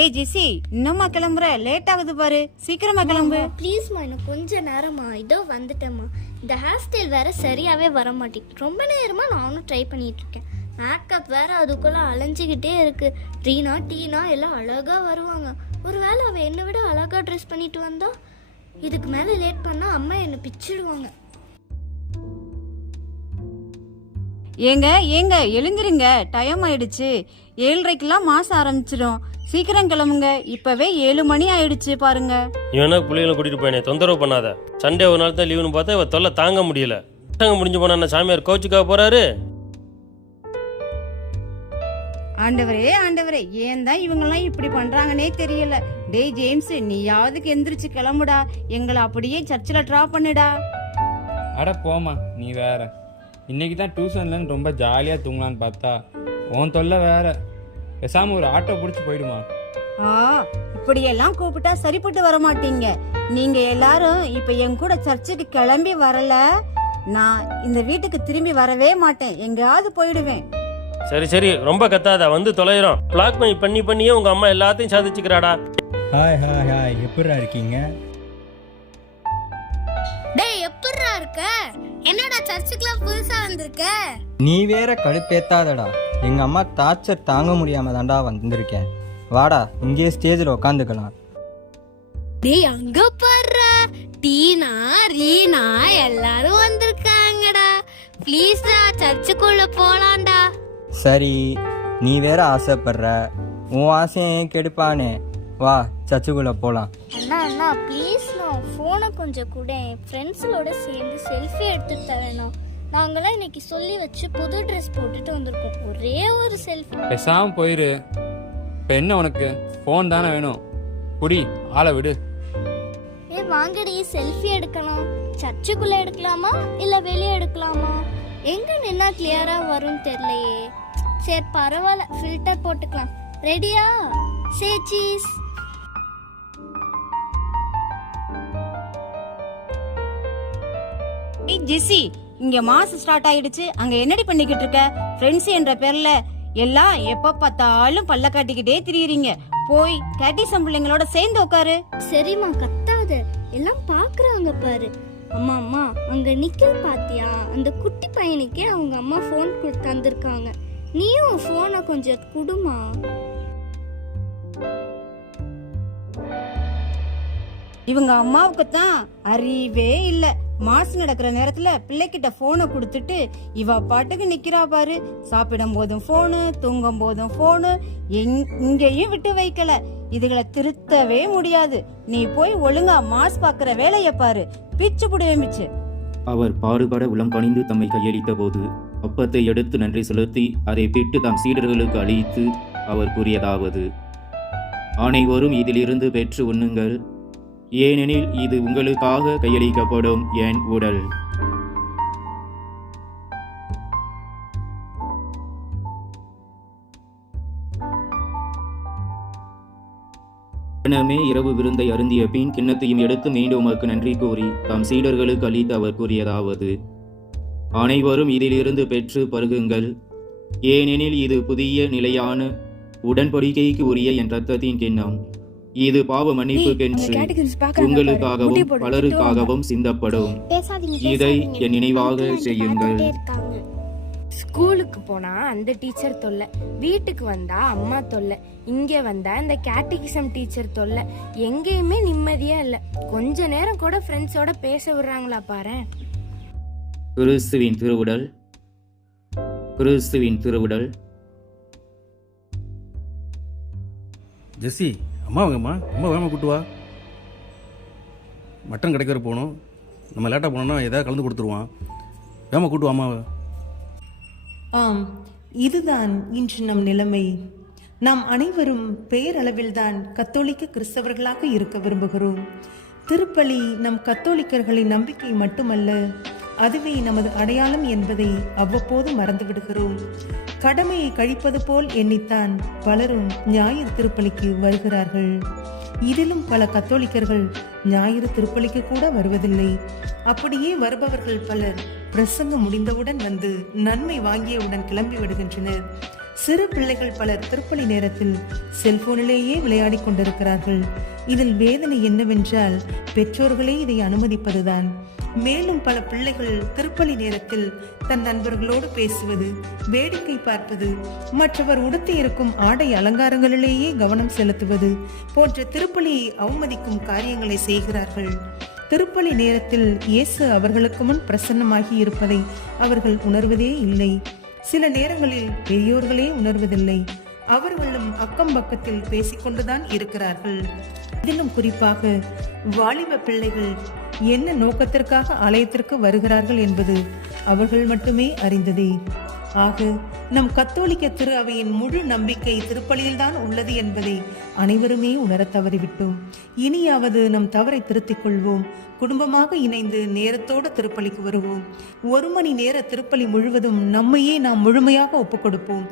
ஏய் ஜெசி, இன்னும்மா கிளம்புற? லேட் ஆகுது பாரு, சீக்கிரமா கிளம்பு. ப்ளீஸ்மா, எனக்கு கொஞ்ச நேரமா. இதோ வந்துட்டேம்மா. இந்த ஹேர் ஸ்டைல் வேற சரியாவே வர மாட்டேங்குது. ரொம்ப நேரமா நானும் ட்ரை பண்ணிட்டு இருக்கேன். மேக்கப் வேற அதுக்குள்ள அலைஞ்சிக்கிட்டே இருக்கு. ரீனா டீனா எல்லாம் அழகா வருவாங்க. ஒருவேளை அவ என்னை விட அழகா ட்ரெஸ் பண்ணிட்டு வந்தா இதுக்கு மேல லேட் பண்ணா அம்மா என்னை பிச்சிடுவாங்க. ஏங்க ஏங்க எழுந்திருங்க, டைம் ஆயிடுச்சு. 7:30க்கெல்லாம் மாசம் ஆரம்பிச்சிடும். சீக்கிரம் கிளம்புங்க, இப்பவே 7 மணி ஆயிடுச்சு பாருங்க. இவனா பிள்ளைகளை கூட்டிட்டு போயினே, தொந்தரவு பண்ணாத. சண்டே ஒரு நாள் தான் லீவுன்னு பார்த்தா இவ தொல்லை தாங்க முடியல. முடிஞ்சு போனா சாமியார் கோச்சுக்காக போறாரு. ஆண்டவரே ஆண்டவரே, ஏன் தான் இவங்கெல்லாம் இப்படி பண்றாங்கன்னே தெரியல. டேய் ஜேம்ஸ், நீயாவதுக்கு எந்திரிச்சு கிளம்புடா, எங்களை அப்படியே சர்ச்சில் ட்ராப் பண்ணுடா. அட போமா, நீ வேற. இன்னைக்கு தான் டியூஷன்லன்னு ரொம்ப ஜாலியாக தூங்கலான்னு பார்த்தா உன் தொல்லை வேற. பேசாம ஒரு ஆட்டோ பிடிச்சி போயிடுமா. இப்படியெல்லாம் கூப்பிட்டா சரிப்பட்டு வர மாட்டீங்க. நீங்க எல்லாரும் இப்ப என் கூட சர்ச்சுக்கு கிளம்பி வரல, நான் இந்த வீட்டுக்கு திரும்பி வரவே மாட்டேன், எங்கேயாவது போயிடுவேன். சரி சரி, ரொம்ப கத்தாத, வந்து தொலைகிறோம். பிளாக் பண்ணியே உங்க அம்மா எல்லாத்தையும் சாதிச்சுக்கிறாடா. ஹாய் ஹாய் ஹாய், எப்படிடா இருக்கீங்க? டேய், எப்படிடா இருக்க? என்னடா சர்ச்சுக்குலாம் புதுசா வந்திருக்க? நீ வேற கடுப்பேத்தாதடா. எங்க அம்மா டார்ச்சர் தாங்க முடியாம தான்டா வந்திருக்கேன். வாடா, இங்கே ஸ்டேஜில் உட்காந்துக்கலாம். டேய், அங்க பாருடா, டீனா ரீனா எல்லாரும் வந்திருக்காங்கடா. ப்ளீஸ்டா, சர்ச்சுக்குள்ள போலாம்டா. சரி, நீ வேற ஆசைப்படுற, உன் ஆசையும் கெடுப்பானே. வா, சர்ச்சுக்குள்ள போலாம். அண்ணா அண்ணா ப்ளீஸ், நான் ஃபோனை கொஞ்சம் கூட ஃப்ரெண்ட்ஸோட சேர்ந்து செல்ஃபி எடுத்துட்டு தரணும். நாங்களாம் இன்னைக்கு சொல்லி வச்சு புது ட்ரெஸ் போட்டுட்டு வந்திருக்கோம். ஒரே ஒரு செல்ஃபி. பேசாம போயிரு. இப்போ என்ன உனக்கு? ஃபோன் தானே வேணும்? குடி, ஆளை விடு. வாங்கடி, செல்ஃபி எடுக்கணும். சர்ச்சுக்குள்ள எடுக்கலாமா இல்ல வெளியே எடுக்கலாமா? எங்க நின்னா கிளியரா வரும்னு தெரியலையே. சரி பரவாயில்ல, ஃபில்டர் போட்டுக்கலாம். ரெடியா? சே சீஸ். ஏய் ஜெசி, இங்க மாசம் ஸ்டார்ட் ஆயிடுச்சு, அங்க என்னடி பண்ணிக்கிட்டு இருக்க? ஃப்ரெண்ட்ஸ் என்ற பேர்ல எல்லாம் எப்ப பார்த்தாலும் பல்ல காட்டிக்கிட்டே திரியுறீங்க. போய் கேட்டிசம் பிள்ளைங்களோட சேர்ந்து உட்காரு. சரிம்மா, கத்தாத, எல்லாம் பாக்குறாங்க பாரு. அம்மா அம்மா, அங்க நிக்கல் பாத்தியா? அந்த குட்டி பையனுக்கே அவங்க அம்மா போன் கொடுத்து தந்திருக்காங்க. நீயும் போனை கொஞ்சம் குடுமா. இவங்க அம்மாவுக்கு தான் அறிவே இல்ல. மாசு நடக்கிற நேரத்துல பிள்ளைகிட்ட போனை கொடுத்துட்டு இவ பாட்டுக்கு நிக்கிறா பாரு. சாப்பிடும் போதும் போனு, தூங்கும் போதும் போனு, இங்கேயும் விட்டு வைக்கல. இதுகளை திருத்தவே முடியாது. நீ போய் ஒழுங்கா மாஸ் பாக்குற வேலைய பாரு. பிச்சு புடுவேன் பிச்சு. அவர் பாடுபட உளம் கனிந்து தம்மை கையளித்த போது அப்பத்தை எடுத்து நன்றி செலுத்தி அதை பிட்டு தம் சீடர்களுக்கு அளித்து அவர் கூறியதாவது: அனைவரும் இதிலிருந்து பெற்று உண்ணுங்கள், ஏனெனில் இது உங்களுக்காக கையளிக்கப்படும் என் உடல். தினமே இரவு விருந்தை அருந்திய பின் கிண்ணத்தையும் எடுத்து மீண்டும் உமக்கு நன்றி கூறி தம் சீடர்களுக்கு அளித்து அவர் கூறியதாவது: அனைவரும் இதிலிருந்து பெற்று பருகுங்கள், ஏனெனில் இது புதிய நிலையான உடன்படிக்கைக்கு உரிய என் இரத்தத்தின் கிண்ணம். இது பாவ மன்னிப்புக்கென்று உங்களுக்காகவும் பலருக்காகவும் சிந்தப்படும். இதை என் நினைவாக செய்யுங்கள். ஸ்கூலுக்கு போனா அந்த டீச்சர் தொல்லை, வீட்டுக்கு வந்தா அம்மா தொல்லை, இங்க வந்தா இந்த கேட்டிகிசம் டீச்சர் தொல்லை. எங்கேயுமே நிம்மதியா இல்ல. கொஞ்ச நேரம் கூட ஃப்ரெண்ட்ஸோட பேச விடுறாங்களா பாரு. கிறிஸ்துவின் திருவுடல், கிறிஸ்துவின் திருவுடல். ஜெஸ்ஸி, அம்மா வாங்கம்மா, அம்மா வேகமாக கூட்டு வா. மட்டன் கிடைக்கிற போகணும். நம்ம லேட்டாக போனோம்னா எதாவது கலந்து கொடுத்துருவான். வேகமாக கூட்டு வா அம்மாவை. ஆம், இதுதான் இன்று நம் நிலைமை. நாம் அனைவரும் பெயரளவில்தான் கத்தோலிக்க கிறிஸ்தவர்களாக இருக்க விரும்புகிறோம். திருப்பலி நம் கத்தோலிக்கர்களின் நம்பிக்கை மட்டுமல்ல, அதுவே நமது அடையாளம் என்பதை அவ்வப்போது மறந்துவிடுகிறோம். கடமையை கழிப்பது போல் எண்ணித்தான் பலரும் ஞாயிறு திருப்பலிக்கு வருகிறார்கள். இதிலும் பல கத்தோலிக்கர்கள் ஞாயிறு திருப்பலிக்கு கூட வருவதில்லை. அப்படியே வருபவர்கள் பலர் பிரசங்கம் முடிந்தவுடன் வந்து நன்மை வாங்கியவுடன் கிளம்பி விடுகின்றனர். சிறு பிள்ளைகள் பலர் திருப்பலி நேரத்தில் செல்போனிலேயே விளையாடி கொண்டிருக்கிறார்கள். இதில் வேதனை என்னவென்றால் பெற்றோர்களே இதை அனுமதிப்பதுதான். மேலும் பல பிள்ளைகள் திருப்பலி நேரத்தில் தன் நண்பர்களோடு பேசுவது, வேடிக்கை பார்ப்பது, மற்றவர் உடுத்தி இருக்கும் ஆடை அலங்காரங்களிலேயே கவனம் செலுத்துவது போன்ற திருப்பலியை அவமதிக்கும் காரியங்களை செய்கிறார்கள். திருப்பலி நேரத்தில் இயேசு அவர்களுக்கு முன் பிரசன்னமாகி இருப்பதை அவர்கள் உணர்வதே இல்லை. சில நேரங்களில் பெரியோர்களே உணர்வதில்லை. அவர்களும் அக்கம் பக்கத்தில் பேசிக்கொண்டுதான் இருக்கிறார்கள். இதிலும் குறிப்பாக வாலிப பிள்ளைகள் என்ன நோக்கத்திற்காக ஆலயத்திற்கு வருகிறார்கள் என்பது அவர்கள் மட்டுமே அறிந்ததே. ஆக நம் கத்தோலிக்க திரு அவையின் முழு நம்பிக்கை திருப்பலியில்தான் உள்ளது என்பதை அனைவருமே உணரத் தவறிவிட்டோம். இனியாவது நம் தவறை திருத்திக் கொள்வோம். குடும்பமாக இணைந்து நேரத்தோடு திருப்பலிக்கு வருவோம். 1 மணி நேர திருப்பலி முழுவதும் நம்மையே நாம் முழுமையாக ஒப்புக் கொடுப்போம்.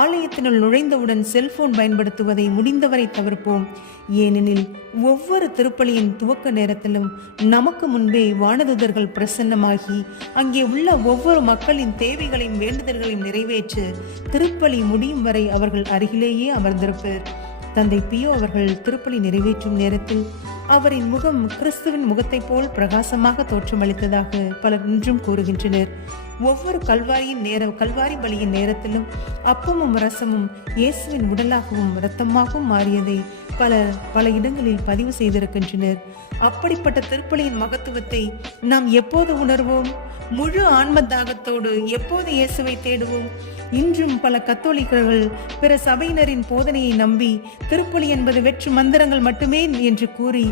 ஆலயத்தினுள் நுழைந்தவுடன் செல்போன் பயன்படுத்துவதை முடிந்தவரை தவிர்ப்போம். ஏனெனில் ஒவ்வொரு திருப்பலியின் துவக்க நேரத்திலும் நமக்கு முன்பே வானதூதர்கள் பிரசன்னமாகி அங்கே உள்ள ஒவ்வொரு மக்களின் தேவைகளையும் வேண்டுதல்களையும் நிறைவேற்ற திருப்பலி முடியும் வரை அவர்கள் அருகிலேயே அமர்ந்திருப்பர். தந்தை பியோ அவர்கள் திருப்பலி நிறைவேற்றும் நேரத்தில் அவரின் முகம் கிறிஸ்துவின் முகத்தைப் போல் பிரகாசமாக தோற்றமளித்ததாக பலர் இன்றும் கூறுகின்றனர். ஒவ்வொரு கல்வாரி பலியின் நேரத்திலும் அப்பமும் ரசமும் இயேசுவின் உடலாகவும் இரத்தமாகவும் மாறியதை பல இடங்களில் பதிவு செய்திருக்கின்றனர். அப்படிப்பட்ட திருப்பலியின் மகத்துவத்தை நாம் எப்போது உணர்வோம்? முழு ஆன்ம தாகத்தோடு எப்போது இயேசுவை தேடுவோம்? இன்றும் பல கத்தோலிக்கர்கள் பிற சபையினரின் போதனையை நம்பி திருப்பலி என்பது வெற்று மந்திரங்கள் மட்டுமே என்று கூறி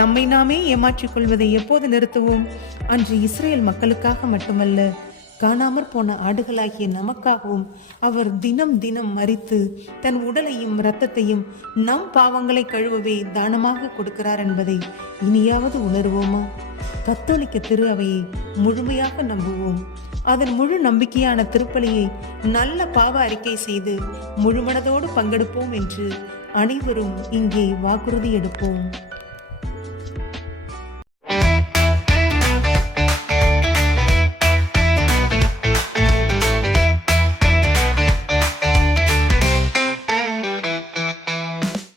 நம்மை நாமே ஏமாற்றிக் கொள்வதை எப்போது நிறுத்துவோம்? அன்று இஸ்ரேல் மக்களுக்காக மட்டுமல்ல, காணாமற் போன ஆடுகளாகிய நமக்காகவும் அவர் தினம் தினம் மரித்து தன் உடலையும் இரத்தத்தையும் நம் பாவங்களை கழுவவே தானமாக கொடுக்கிறார் என்பதை இனியாவது உணர்வோமா? கத்தோலிக்க திரு அவையை முழுமையாக நம்புவோம். அதன் முழு நம்பிக்கையான திருப்பலியை நல்ல பாவ அறிக்கை செய்து முழுமனதோடு பங்கெடுப்போம் என்று அனைவரும் இங்கே வாக்குறுதி எடுப்போம்.